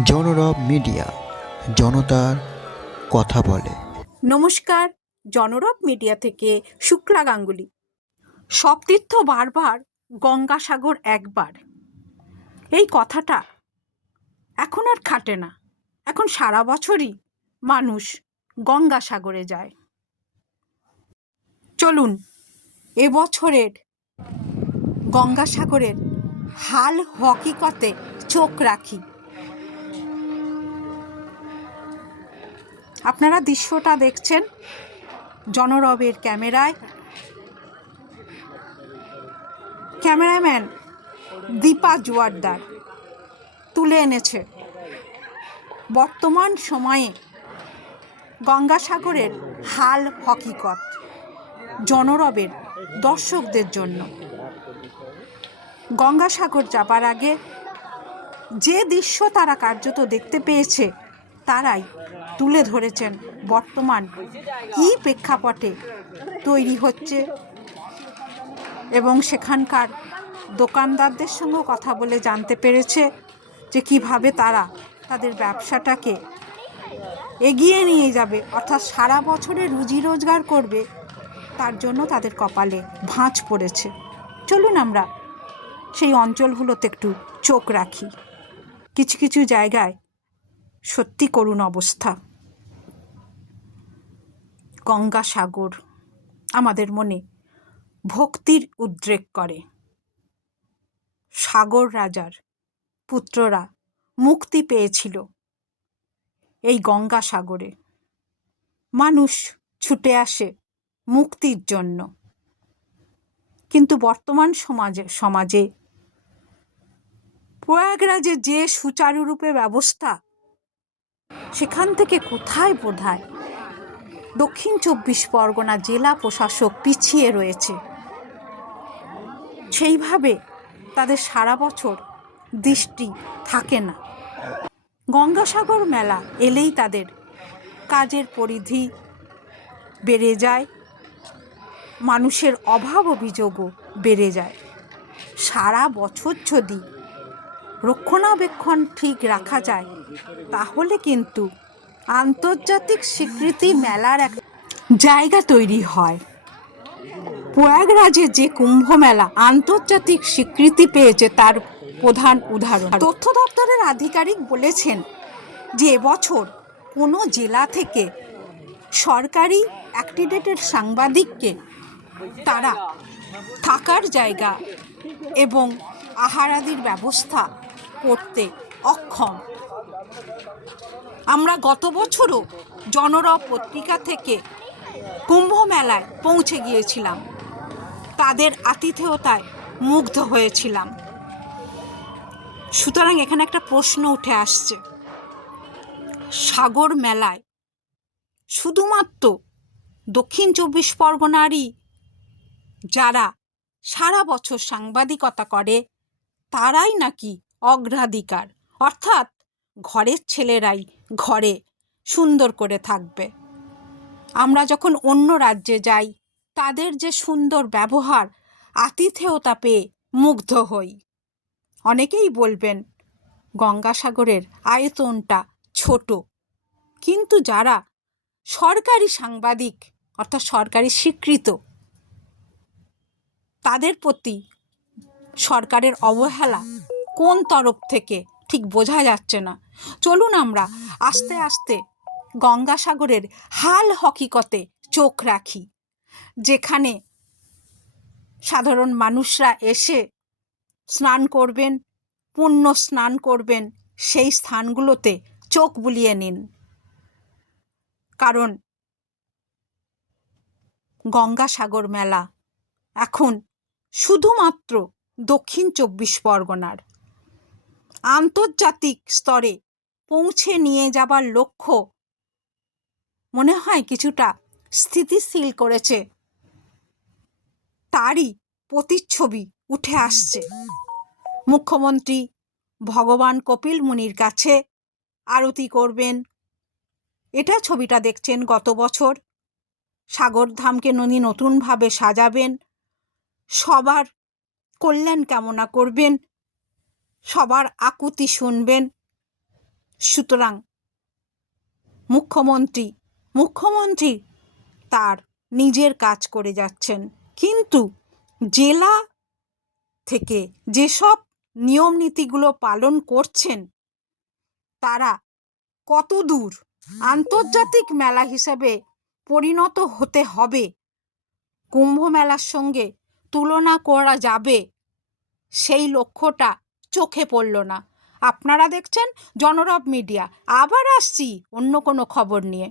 জনরব media, জনতার কথা বলে। নমস্কার, জনরব মিডিয়া থেকে শুক্লা গাঙ্গুলি। সব তীর্থ বারবার গঙ্গাসাগর একবার। এই কথাটা এখন আর খাটে না। এখন সারা বছরই মানুষ গঙ্গাসাগরে যায়। চলুন এবছরের গঙ্গাসাগরের হাল হকিকতে চোখ রাখি। আপনারা দৃশ্যটা দেখছেন জনরবের ক্যামেরায়। ক্যামেরাম্যান দীপা জোয়ারদার তুলে এনেছে। বর্তমান সময়ে গঙ্গাসাগরের হাল হকিকত জনরবের দর্শকদের জন্য। গঙ্গাসাগর যাবার আগে যে দৃশ্য তারা কার্যত দেখতে পেয়েছে, তারাই তুলে ধরেছেন বর্তমান কী প্রেক্ষাপটে তৈরি হচ্ছে? এবং সেখানকার দোকানদারদের সঙ্গেও কথা বলে জানতে পেরেছে যে কীভাবে তারা তাদের ব্যবসাটাকে এগিয়ে নিয়ে যাবে, অর্থাৎ সারা বছরে রুজি রোজগার করবে, তার জন্য তাদের কপালে ভাঁজ পড়েছে। চলুন আমরা সেই অঞ্চলগুলোতে একটু চোখ রাখি। কিছু কিছু জায়গায় সত্যি করুণ অবস্থা। গঙ্গাসাগর আমাদের মনে ভক্তির উদ্রেক করে। সাগর রাজার পুত্ররা মুক্তি পেয়েছিল এই গঙ্গাসাগরে মানুষ ছুটে আসে মুক্তির জন্য। কিন্তু বর্তমান সমাজে সমাজে প্রয়াগরাজে যে সুচারুরূপে ব্যবস্থা সেখান থেকে কোথায় বোধহয়? দক্ষিণ চব্বিশ পরগনা জেলা প্রশাসক পিছিয়ে রয়েছে। সেইভাবে তাদের সারা বছর দৃষ্টি থাকে না। গঙ্গাসাগর মেলা এলেই তাদের কাজের পরিধি বেড়ে যায়, মানুষের অভাব অভিযোগও বেড়ে যায়। সারা বছর যদি রক্ষণাবেক্ষণ ঠিক রাখা যায়। তাহলে কিন্তু আন্তর্জাতিক স্বীকৃতি মেলার এক জায়গা তৈরি হয়। প্রয়াগরাজে যে কুম্ভ মেলা আন্তর্জাতিক স্বীকৃতি পেয়েছে তার প্রধান উদাহরণ। তথ্য দপ্তরের আধিকারিক বলেছেন যে এবছর কোনো জেলা থেকে সরকারি অ্যাক্টিডেটেড সাংবাদিককে তারা থাকার জায়গা এবং আহারাদির ব্যবস্থা করতে অক্ষম। আমরা গত বছরও জনরব পত্রিকা থেকে কুম্ভ মেলায় পৌঁছে গিয়েছিলাম। তাদের আতিথেয়তায় মুগ্ধ হয়েছিলাম। সুতরাং এখানে একটা প্রশ্ন উঠে আসছে। সাগর মেলায় শুধুমাত্র দক্ষিণ চব্বিশ পরগনারই যারা সারা বছর সাংবাদিকতা করে, তারাই নাকি অগ্রাধিকার। অর্থাৎ ঘরের ছেলেরাই ঘরে সুন্দর করে থাকবে। আমরা যখন অন্য রাজ্যে যাই, তাদের যে সুন্দর ব্যবহার আতিথেয়তা পেয়ে মুগ্ধ হই। অনেকেই বলবেন, গঙ্গাসাগরের আয়তনটা ছোট। কিন্তু যারা সরকারি সাংবাদিক, অর্থাৎ সরকারি স্বীকৃত, তাদের প্রতি সরকারের অবহেলা কোন তরফ থেকে? ঠিক বোঝা যাচ্ছে না। চলুন আমরা আস্তে আস্তে গঙ্গাসাগরের হাল হকিকতে চোখ রাখি, যেখানে সাধারণ মানুষরা এসে স্নান করবেন, পুণ্য স্নান করবেন, সেই স্থানগুলোতে চোখ বুলিয়ে নিন। কারণ গঙ্গাসাগর মেলা এখন শুধুমাত্র দক্ষিণ চব্বিশ পরগনার। আন্তর্জাতিক স্তরে পৌঁছে নিয়ে যাবার লক্ষ্য মনে হয় কিছুটা স্থিতিশীল করেছে। তারই প্রতিচ্ছবি উঠে আসছে। মুখ্যমন্ত্রী ভগবান কপিল মুনির কাছে আরতি করবেন। এটা ছবিটা দেখছেন গত বছর। সাগরধামকে ননী নতুনভাবে সাজাবেন। সবার কল্যাণ কামনা করবেন। সবার আকুতি শুনবেন। সুতরাং মুখ্যমন্ত্রী মুখ্যমন্ত্রী তার নিজের কাজ করে যাচ্ছেন। কিন্তু জেলা থেকে যেসব নিয়ম নীতিগুলো পালন করছেন, তারা কত দূর আন্তর্জাতিক মেলা হিসেবে পরিণত হতে হবে, কুম্ভ মেলার সঙ্গে তুলনা করা যাবে, সেই লক্ষ্যটা চোখে পড়ল না। আপনারা দেখছেন জনরব মিডিয়া। আবার আসছি অন্য কোনো খবর নিয়ে।